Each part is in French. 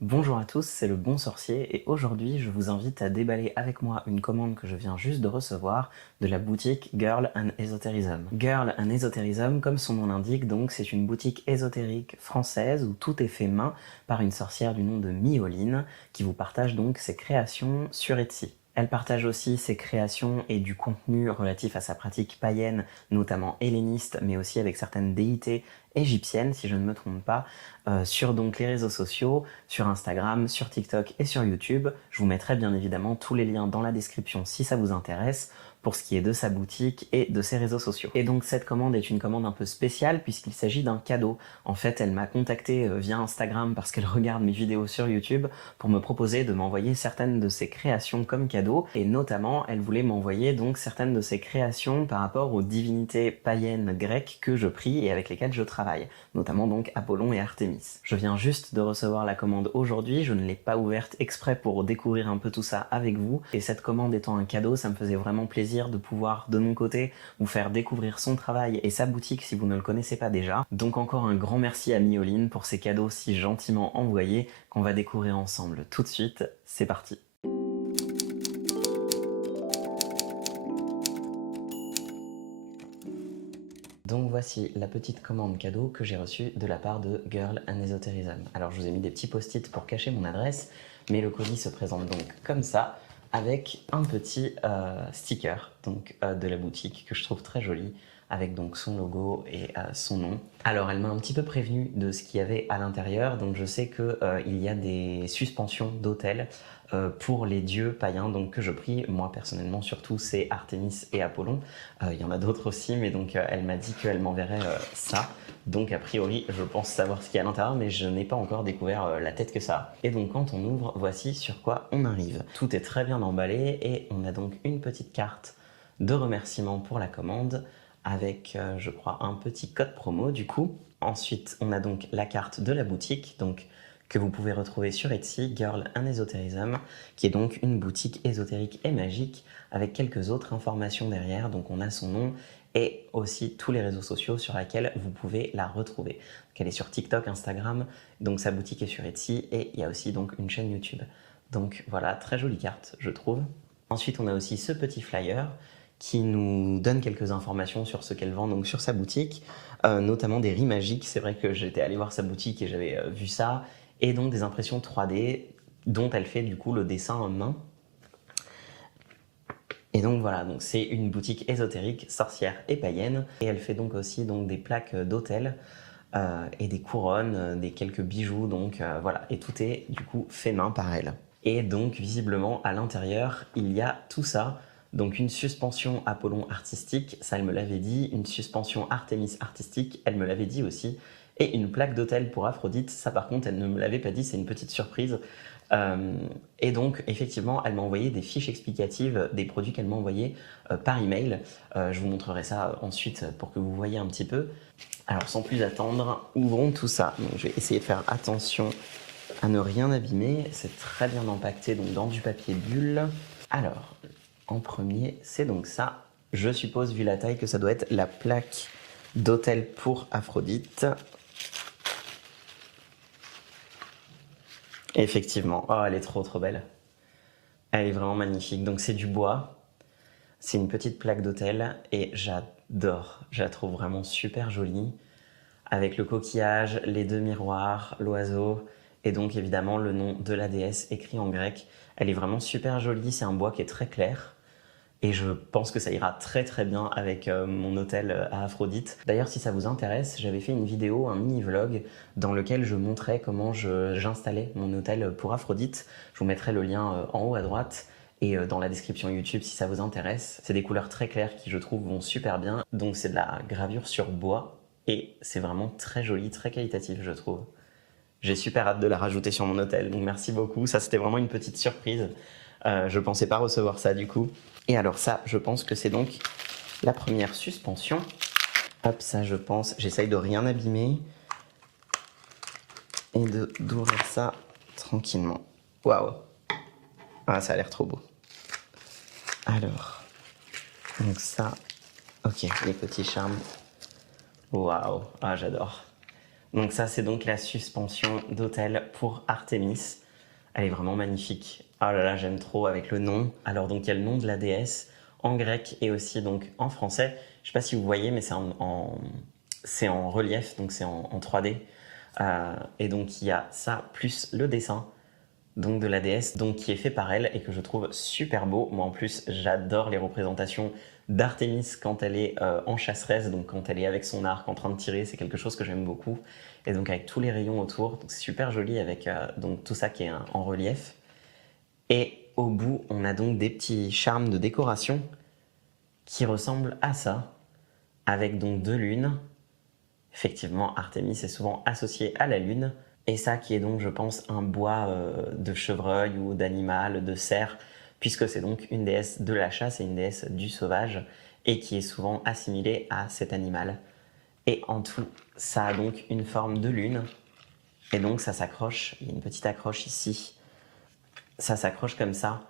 Bonjour à tous, c'est le Bon Sorcier et aujourd'hui je vous invite à déballer avec moi une commande que je viens juste de recevoir de la boutique Girl and Esoterism. Girl and Esoterism, comme son nom l'indique, donc c'est une boutique ésotérique française où tout est fait main par une sorcière du nom de Mioline qui vous partage donc ses créations sur Etsy. Elle partage aussi ses créations et du contenu relatif à sa pratique païenne, notamment helléniste, mais aussi avec certaines déités égyptiennes, si je ne me trompe pas, sur donc les réseaux sociaux, sur Instagram, sur TikTok et sur YouTube. Je vous mettrai bien évidemment tous les liens dans la description si ça vous intéresse pour ce qui est de sa boutique et de ses réseaux sociaux. Et donc cette commande est une commande un peu spéciale puisqu'il s'agit d'un cadeau. En fait, elle m'a contacté via Instagram parce qu'elle regarde mes vidéos sur YouTube pour me proposer de m'envoyer certaines de ses créations comme cadeau et notamment elle voulait m'envoyer donc certaines de ses créations par rapport aux divinités païennes grecques que je prie et avec lesquelles je travaille, notamment donc Apollon et Artémis. Je viens juste de recevoir la commande aujourd'hui, je ne l'ai pas ouverte exprès pour découvrir un peu tout ça avec vous et cette commande étant un cadeau, ça me faisait vraiment plaisir de pouvoir de mon côté vous faire découvrir son travail et sa boutique si vous ne le connaissez pas déjà. Donc encore un grand merci à Mioline pour ces cadeaux si gentiment envoyés qu'on va découvrir ensemble tout de suite. C'est parti. Donc voici la petite commande cadeau que j'ai reçue de la part de Girl and Esoterism. Alors je vous ai mis des petits post-it pour cacher mon adresse, mais le colis se présente donc comme ça, avec un petit sticker donc, de la boutique que je trouve très joli, avec donc son logo et son nom. Alors elle m'a un petit peu prévenu de ce qu'il y avait à l'intérieur, donc je sais qu'il y a des suspensions d'autel pour les dieux païens donc, que je prie. Moi personnellement surtout c'est Artémis et Apollon. Il y en a d'autres aussi, mais donc elle m'a dit qu'elle m'enverrait ça. Donc a priori, je pense savoir ce qu'il y a à l'intérieur, mais je n'ai pas encore découvert la tête que ça a. Et donc quand on ouvre, voici sur quoi on arrive. Tout est très bien emballé et on a donc une petite carte de remerciement pour la commande avec, je crois, un petit code promo du coup. Ensuite, on a donc la carte de la boutique, donc que vous pouvez retrouver sur Etsy, Girl and Esoterism, qui est donc une boutique ésotérique et magique avec quelques autres informations derrière. Donc on a son nom et aussi tous les réseaux sociaux sur lesquels vous pouvez la retrouver. Donc elle est sur TikTok, Instagram, donc sa boutique est sur Etsy et il y a aussi donc une chaîne YouTube. Donc voilà, très jolie carte, je trouve. Ensuite, on a aussi ce petit flyer qui nous donne quelques informations sur ce qu'elle vend donc sur sa boutique, notamment des riz magiques. C'est vrai que j'étais allé voir sa boutique et j'avais vu ça, et donc des impressions 3D dont elle fait du coup le dessin en main. Et donc voilà, donc c'est une boutique ésotérique, sorcière et païenne, et elle fait donc aussi donc des plaques d'autel et des couronnes, des quelques bijoux, donc voilà, et tout est du coup fait main par elle. Et donc visiblement à l'intérieur il y a tout ça, donc une suspension Apollon artistique, ça elle me l'avait dit, une suspension Artémis artistique, elle me l'avait dit aussi, et une plaque d'autel pour Aphrodite, ça par contre elle ne me l'avait pas dit, c'est une petite surprise. Et donc effectivement elle m'a envoyé des fiches explicatives des produits qu'elle m'a envoyés par email. Je vous montrerai ça ensuite pour que vous voyez un petit peu. Alors sans plus attendre, ouvrons tout ça. Donc, je vais essayer de faire attention à ne rien abîmer. C'est très bien empaqueté donc dans du papier bulle. Alors en premier c'est donc ça. Je suppose vu la taille que ça doit être la plaque d'autel pour Aphrodite. Effectivement, oh, elle est trop belle. Elle est vraiment magnifique. Donc c'est du bois, c'est une petite plaque d'autel et j'adore. Je la trouve vraiment super jolie. Avec le coquillage, les deux miroirs, l'oiseau et donc évidemment le nom de la déesse écrit en grec. Elle est vraiment super jolie, c'est un bois qui est très clair. Et je pense que ça ira très bien avec mon hôtel à Aphrodite. D'ailleurs, si ça vous intéresse, j'avais fait une vidéo, un mini-vlog, dans lequel je montrais comment j'installais mon hôtel pour Aphrodite. Je vous mettrai le lien en haut à droite et dans la description YouTube si ça vous intéresse. C'est des couleurs très claires qui, je trouve, vont super bien. Donc c'est de la gravure sur bois et c'est vraiment très joli, très qualitatif, je trouve. J'ai super hâte de la rajouter sur mon hôtel, donc merci beaucoup. Ça, c'était vraiment une petite surprise. Je pensais pas recevoir ça du coup. Et alors ça, je pense que c'est donc la première suspension. Hop, ça je pense, j'essaye de rien abîmer et d'ouvrir ça tranquillement. Waouh. Ah, ça a l'air trop beau. Alors, donc ça, ok, les petits charmes. Waouh, ah j'adore. Donc ça, c'est donc la suspension d'autel pour Artémis. Elle est vraiment magnifique. Oh là là, j'aime trop avec le nom. Alors donc il y a le nom de la déesse en grec et aussi donc en français. Je sais pas si vous voyez, mais c'est en relief, donc c'est en 3D. Et donc il y a ça plus le dessin donc de la déesse, donc qui est fait par elle et que je trouve super beau. Moi en plus, j'adore les représentations d'Artémis quand elle est en chasseresse, donc quand elle est avec son arc en train de tirer, c'est quelque chose que j'aime beaucoup. Et donc avec tous les rayons autour, donc c'est super joli avec donc tout ça qui est en relief. Et au bout, on a donc des petits charmes de décoration qui ressemblent à ça, avec donc deux lunes. Effectivement, Artémis est souvent associée à la lune. Et ça qui est donc, je pense, un bois de chevreuil ou d'animal, de cerf, puisque c'est donc une déesse de la chasse et une déesse du sauvage, et qui est souvent assimilée à cet animal. Et en tout, ça a donc une forme de lune, et donc ça s'accroche, il y a une petite accroche ici, ça s'accroche comme ça,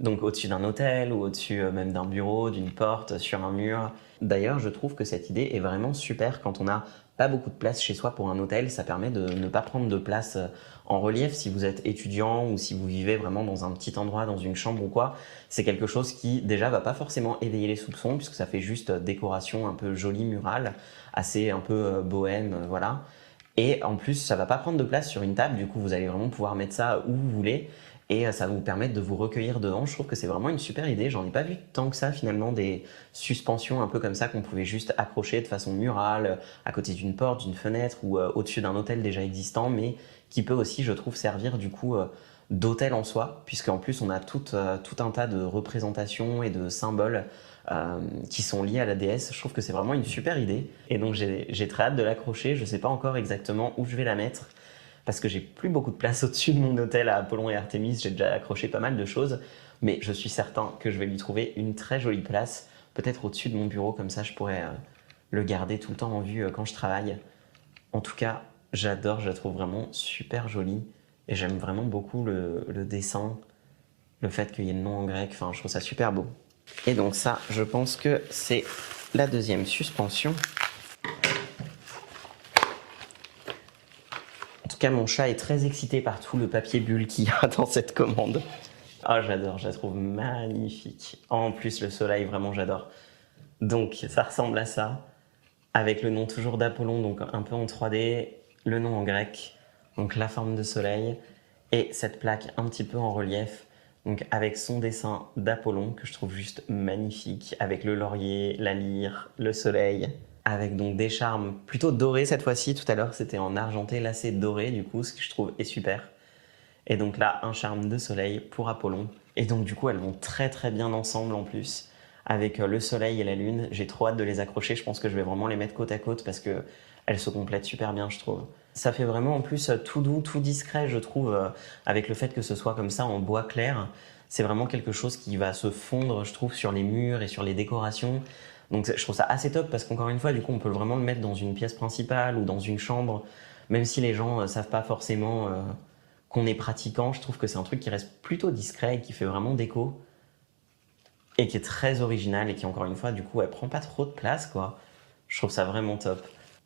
donc au-dessus d'un hôtel ou au-dessus même d'un bureau, d'une porte, sur un mur. D'ailleurs, je trouve que cette idée est vraiment super quand on n'a pas beaucoup de place chez soi pour un hôtel. Ça permet de ne pas prendre de place en relief si vous êtes étudiant ou si vous vivez vraiment dans un petit endroit, dans une chambre ou quoi. C'est quelque chose qui déjà va pas forcément éveiller les soupçons puisque ça fait juste décoration un peu jolie murale, assez un peu bohème, voilà. Et en plus, ça va pas prendre de place sur une table, du coup vous allez vraiment pouvoir mettre ça où vous voulez et ça va vous permettre de vous recueillir dedans. Je trouve que c'est vraiment une super idée. J'en ai pas vu tant que ça finalement des suspensions un peu comme ça qu'on pouvait juste accrocher de façon murale à côté d'une porte, d'une fenêtre ou au-dessus d'un hôtel déjà existant, mais qui peut aussi, je trouve, servir du coup d'hôtel en soi, puisqu'en plus on a tout un tas de représentations et de symboles qui sont liés à la déesse. Je trouve que c'est vraiment une super idée. Et donc j'ai très hâte de l'accrocher. Je sais pas encore exactement où je vais la mettre parce que j'ai plus beaucoup de place au-dessus de mon hôtel à Apollon et Artémis. J'ai déjà accroché pas mal de choses, mais je suis certain que je vais lui trouver une très jolie place, peut-être au-dessus de mon bureau, comme ça je pourrais le garder tout le temps en vue quand je travaille. En tout cas, j'adore, je la trouve vraiment super jolie et j'aime vraiment beaucoup le dessin, le fait qu'il y ait le nom en grec, enfin je trouve ça super beau. Et donc ça, je pense que c'est la deuxième suspension. En tout cas, mon chat est très excité par tout le papier bulle qu'il y a dans cette commande. Ah, j'adore, je la trouve magnifique. En plus, le soleil, vraiment, j'adore. Donc, ça ressemble à ça, avec le nom toujours d'Apollon, donc un peu en 3D, le nom en grec, donc la forme de soleil, et cette plaque un petit peu en relief, donc avec son dessin d'Apollon, que je trouve juste magnifique, avec le laurier, la lyre, le soleil, avec donc des charmes plutôt dorés cette fois-ci. Tout à l'heure, c'était en argenté, là c'est doré, du coup, ce que je trouve est super. Et donc là, un charme de soleil pour Apollon. Et donc du coup, elles vont très très bien ensemble en plus, avec le soleil et la lune. J'ai trop hâte de les accrocher, je pense que je vais vraiment les mettre côte à côte parce que elles se complètent super bien, je trouve. Ça fait vraiment en plus tout doux, tout discret, je trouve, avec le fait que ce soit comme ça en bois clair. C'est vraiment quelque chose qui va se fondre, je trouve, sur les murs et sur les décorations. Donc je trouve ça assez top parce qu'encore une fois, du coup, on peut vraiment le mettre dans une pièce principale ou dans une chambre, même si les gens savent pas forcément qu'on est pratiquant. Je trouve que c'est un truc qui reste plutôt discret et qui fait vraiment déco et qui est très original et qui, encore une fois, du coup, elle prend pas trop de place, quoi. Je trouve ça vraiment top.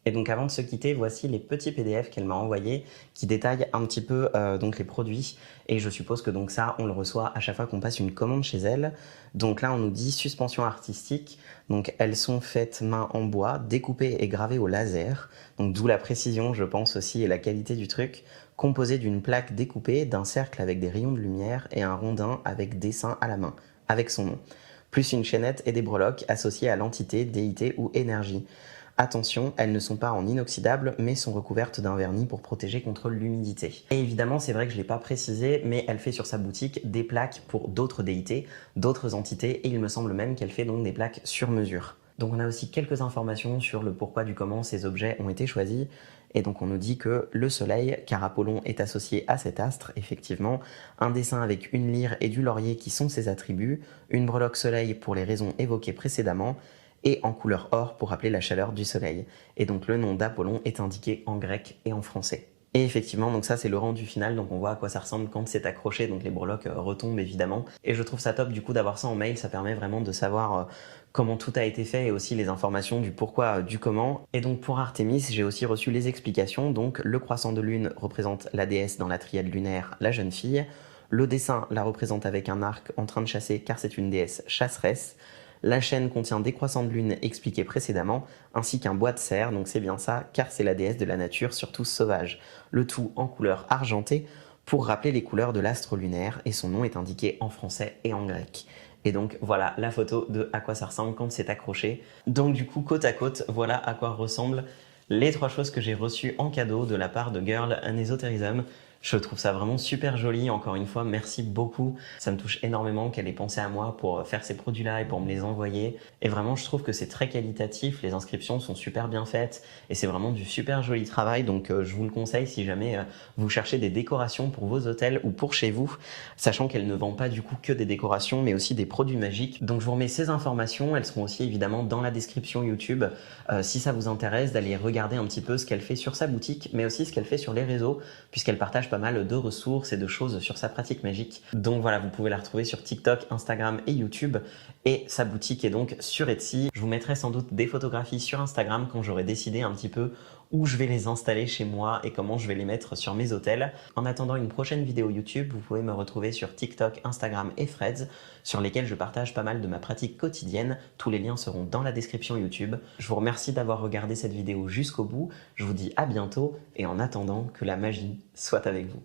Et donc avant de se quitter, voici les petits PDF qu'elle m'a envoyés qui détaillent un petit peu donc les produits. Et je suppose que donc ça, on le reçoit à chaque fois qu'on passe une commande chez elle. Donc là, on nous dit suspension artistique. Donc elles sont faites main en bois, découpées et gravées au laser. Donc d'où la précision, je pense aussi, et la qualité du truc. Composée d'une plaque découpée, d'un cercle avec des rayons de lumière et un rondin avec dessin à la main, avec son nom. Plus une chaînette et des breloques associées à l'entité, déité ou énergie. Attention, elles ne sont pas en inoxydable, mais sont recouvertes d'un vernis pour protéger contre l'humidité. Et évidemment, c'est vrai que je ne l'ai pas précisé, mais elle fait sur sa boutique des plaques pour d'autres déités, d'autres entités, et il me semble même qu'elle fait donc des plaques sur mesure. Donc on a aussi quelques informations sur le pourquoi du comment ces objets ont été choisis. Et donc on nous dit que le soleil, car Apollon est associé à cet astre, effectivement, un dessin avec une lyre et du laurier qui sont ses attributs, une breloque soleil pour les raisons évoquées précédemment, et en couleur or pour rappeler la chaleur du soleil. Et donc le nom d'Apollon est indiqué en grec et en français. Et effectivement, donc ça c'est le rendu final, donc on voit à quoi ça ressemble quand c'est accroché, donc les breloques retombent évidemment. Et je trouve ça top du coup d'avoir ça en mail, ça permet vraiment de savoir comment tout a été fait et aussi les informations du pourquoi, du comment. Et donc pour Artémis, j'ai aussi reçu les explications, donc le croissant de lune représente la déesse dans la triade lunaire, la jeune fille. Le dessin la représente avec un arc en train de chasser car c'est une déesse chasseresse. La chaîne contient des croissants de lune expliqués précédemment, ainsi qu'un bois de cerf, donc c'est bien ça, car c'est la déesse de la nature, surtout sauvage. Le tout en couleur argentée, pour rappeler les couleurs de l'astre lunaire, et son nom est indiqué en français et en grec. Et donc voilà la photo de à quoi ça ressemble quand c'est accroché. Donc du coup, côte à côte, voilà à quoi ressemblent les 3 choses que j'ai reçues en cadeau de la part de Girl an Esoterism. Je trouve ça vraiment super joli, encore une fois, merci beaucoup. Ça me touche énormément qu'elle ait pensé à moi pour faire ces produits-là et pour me les envoyer. Et vraiment, je trouve que c'est très qualitatif, les inscriptions sont super bien faites et c'est vraiment du super joli travail. Donc je vous le conseille si jamais vous cherchez des décorations pour vos hôtels ou pour chez vous, sachant qu'elle ne vend pas du coup que des décorations mais aussi des produits magiques. Donc je vous remets ces informations, elles seront aussi évidemment dans la description YouTube. Si ça vous intéresse d'aller regarder un petit peu ce qu'elle fait sur sa boutique, mais aussi ce qu'elle fait sur les réseaux, puisqu'elle partage pas mal de ressources et de choses sur sa pratique magique. Donc voilà, vous pouvez la retrouver sur TikTok, Instagram et YouTube. Et sa boutique est donc sur Etsy. Je vous mettrai sans doute des photographies sur Instagram quand j'aurai décidé un petit peu où je vais les installer chez moi et comment je vais les mettre sur mes hôtels. En attendant une prochaine vidéo YouTube, vous pouvez me retrouver sur TikTok, Instagram et Threads, sur lesquels je partage pas mal de ma pratique quotidienne. Tous les liens seront dans la description YouTube. Je vous remercie d'avoir regardé cette vidéo jusqu'au bout. Je vous dis à bientôt et en attendant que la magie soit avec vous.